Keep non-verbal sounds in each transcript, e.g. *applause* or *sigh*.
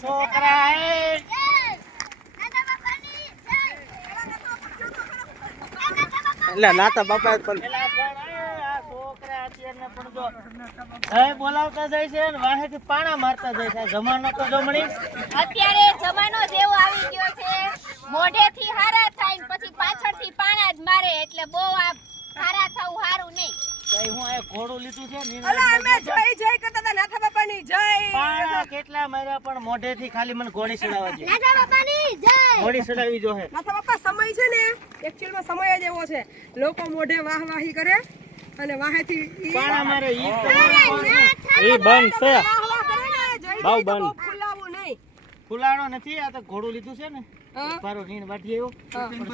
છોકરા એ બાપા પણ જમાનો તો જમણી. અત્યારે જમાનો જેવો આવી ગયો છે. મોઢે થી થાય પછી પાછળ પાણા જ મારે એટલે બહુ આ હારા થવું હારું નહીં. હું આ ઘોડું લીધું છે બાપાની જય! પાણા કેટલા માર્યા પણ મોઢેથી ખાલી મને ઘોડી ચડાવવા દે. રાજા બાપાની જય! ઘોડી ચડાવી જો હે. નાથા બાપા સમય છે ને? એક્ચ્યુઅલમાં સમય જ એવો છે. લોકો મોઢે વાહ વાહી કરે અને વાહેથી ઈ પાણા મારે ઈ તો બંધ છે. બહુ બંધ. ફૂલાવું નહીં. ફુલાણો નથી આ તો ઘોડું લીધું છે ને. પારો નીણ વાટી આવ્યો.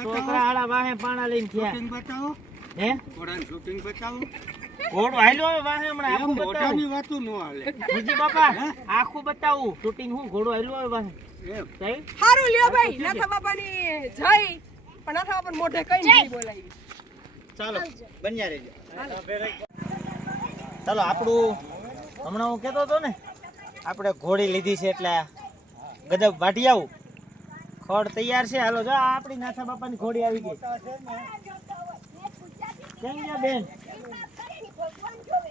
છોકરા આળા વાહે પાણા લઈને ગયા. બતાવો. હે? ઘોડાનું શૂટિંગ બતાવો. ઘોડું હાલ્યો વાહે હમણાં. આખું બતાવું. વાતું ન હાલે. બીજી બાપા આખું બતાવું. શૂટિંગ હું ઘોડો હાલ્યો હવે વાહે. એમ. સહી સારું લ્યો ભાઈ નાથા બાપાની જય. પણ નાથા બાપા મોઢે કઈ નહીં બોલાવી ચાલો બન્યા રહેજો. ચાલો આપણું હમણાં હું કહેતો હતો ને આપણે ઘોડી લીધી છે એટલે ગદબ વાટી આવું. ખડ તૈયાર છે. હાલો જો આપણી નાથા બાપાની ઘોડી આવી ગઈ. કેમ ગયા બેન?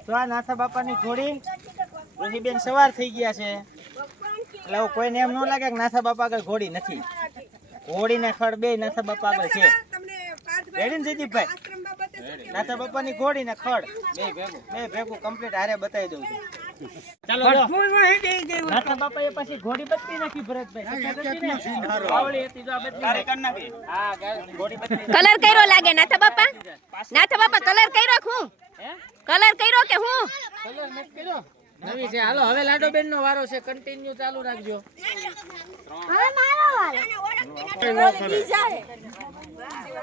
તો આ નાથા બાપાની ઘોડી બેન સવાર થઈ ગયા છે. એટલે કોઈને એમ ન લાગે કે નાથા બાપા આગળ ઘોડી નથી. ઘોડી ને ખડ બે નાથા બાપા આગળ છે. રેડી ને જયદીપભાઈ આશ્રમ બાબતે શું નાથા બાપાની ઘોડી ને ખડ. બે ભેગું બે ભેગું કમ્પ્લીટ હારે બતાવી દઉં છું. ચાલો લો. નાથા બાપાએ પછી ઘોડી બદલી નાખી ભરતભાઈ. સફેદ હતી ને? વાવડી હતી જો આ બદલી નાખી. હા ગા- ઘોડી બદલી નાખી. કલર કર્યો લાગે નાથા બાપા? નાથા બાપા કલર કર્યો હે? કલર કર્યો કે હું? કલર નથી કર્યો? નવી છે. હાલો હવે લાડો બેન નો વારો છે. કન્ટિન્યુ ચાલુ રાખજો.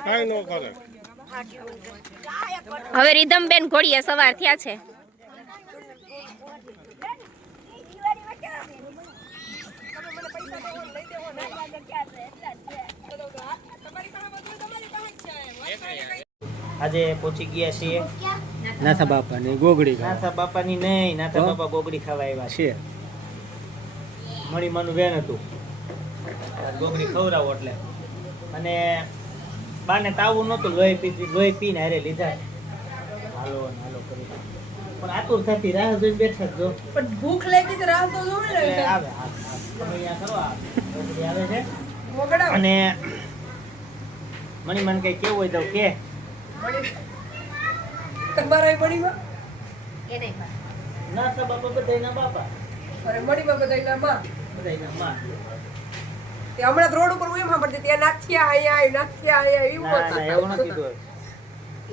કઈ નો કરે. હવે રીધમ બેન ઘોડીએ સવાર થયા છે. આજે પહોંચી ગયા છીએ. નાથા બાપા ની ગોગડી નાથા બાપા ની નહીં નાથા બાપા ગોગડી ખાવા આવ્યા છે. મણી માનું વેન હતું. ગોગડી ખવડાવો એટલે. અને બાને તાવું નહોતું લોહી પી લોહી પીને હારે લીધા. હાલો હાલો કરી પણ આતુર થતી રાહ જોઈને બેઠા જ પણ ભૂખ લાગી તો રાહ તો જોવે ને આવે આવે, આવે. તમે અહીંયા કરો ગોગડી આવે છે. મોગડા અને મણીમાન કઈ કેવું હોય તો કે તમારા મણીમાં? નાથા બાપા બધાયના બાપા. અરે મણીમાં બધાયના માં. બધાયના માં. તે હમણાં રોડ ઉપર હું એમ સાંભળતી ત્યાં નાખ્યા અહીંયા નાખ્યા એવું હતું. એવું નથી કીધું.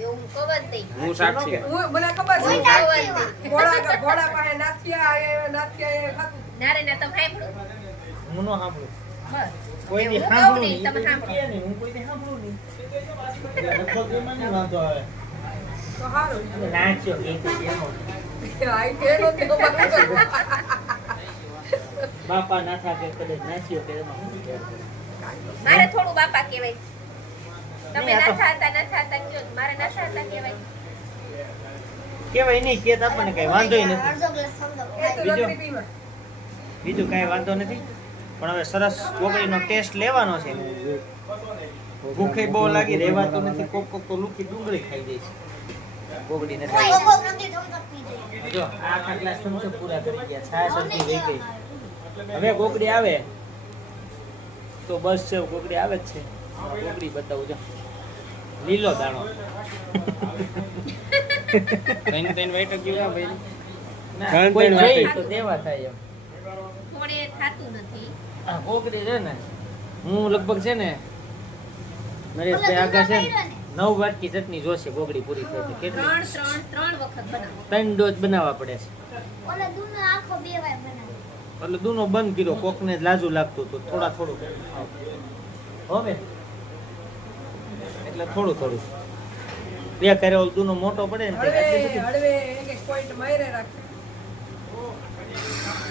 એવું કવર દઈ હું સાક્ષી. હું મને ખબર છે. ઘોડા ઘોડા પાસે નાખ્યા આવ્યા, નાખ્યા ખાતું. ના તમે સાંભળો. હું નો સાંભળું. બસ. કોઈની સાંભળું નહીં, નહીં, તમે સાંભળો. કહે નહીં, હું સાંભળું નહીં. એટલે લગભગ એમાં નહીં વાંધો આવે. નાચ્યો. બાપા ના થાકે કદાચ નાચ્યો કે? મારે થોડું બાપા કહેવાય. તમે તો- નાથા કયો મારે કહેવાય. નહીં આપણને કઈ. બીજું? કઈ વાંધો નથી. પણ હવે સરસ કોકરીનો ટેસ્ટ લેવાનો છે. ભૂખે બહુ લાગી રહેવાતું નથી કોક કોક તો લુખી ડુંગળી ખાઈ જાય છે. કોકડી નથી જો આ આખા ગ્લાસ ચમચો પૂરા કરી ગયા છાયા અડધી રહી ગઈ. હવે કોગડી આવે? તો બસ છે કોગડી આવે જ છે. કોગડી બતાવું જો. લીલો દાણો. તૈન તૈન વેટ ગયું ભાઈ. ના કોઈ ત્રણ તો દેવા થાય એમ. થોડે થાતું નથી. આ કોકડી છે ને હું લગભગ છે ને નરેશભાઈ આગા છે ને? નવ વાટકી ચટણી જોશે કોકડી પૂરી થાય છે કેટલી? ત્રણ ત્રણ ત્રણ વખત બનાવો. ત્રણ ડોઝ બનાવવા પડે છે. એટલે દૂનો બંધ કર્યો કોકને જ લાજુ લાગતું તો થોડા થોડું. હવે એટલે થોડું થોડું. બે કરે ઓલ દૂનો મોટો પડે ને હળવે હળવે એક એક પોઈન્ટ મારે રાખે.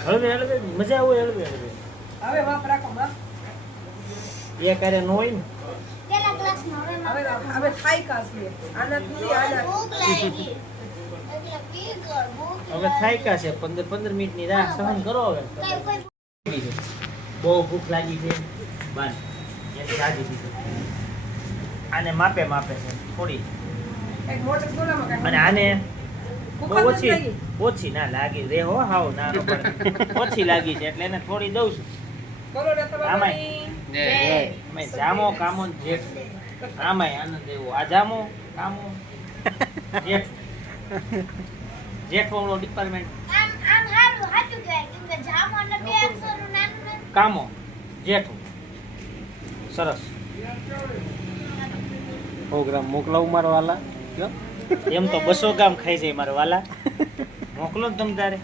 હળવે હળવે મજા આવે હળવે હળવે. હવે વાપ રાખો માં બે કરે ન હોય ને. હવે હવે થાય આના. થી આના હવે થાયકા છે પંદર પંદર મિનિટની રાહ સહન કરો હવે. બહુ ભૂખ લાગી છે. બાન. એને સાજી દીધું. આને માપે માપે છે. થોડી. એક મોટર ડોલામાં અને આને બહુ ઓછી ઓછી ના લાગી. રે હો હાવ ના *laughs* પણ ઓછી લાગી છે એટલે એને થોડી દઉં છું. બોલો ને તમારી જામો કામો ને જેઠ. આમાંય આનંદ એવો. આ કામો. જેઠ. જેઠ ડિપાર્ટમેન્ટ આમ આમ હારું સાચું કહેવાય કેમ કે જામો એટલે બે અક્ષરનું નાનું નાનું. કામો. જેઠું. સરસ. પ્રોગ્રામ મોકલાવું મારા વાલા? એમ તો બસો ગામ ખાઈ જાય મારા વાલા. મોકલો ને તમ તારે.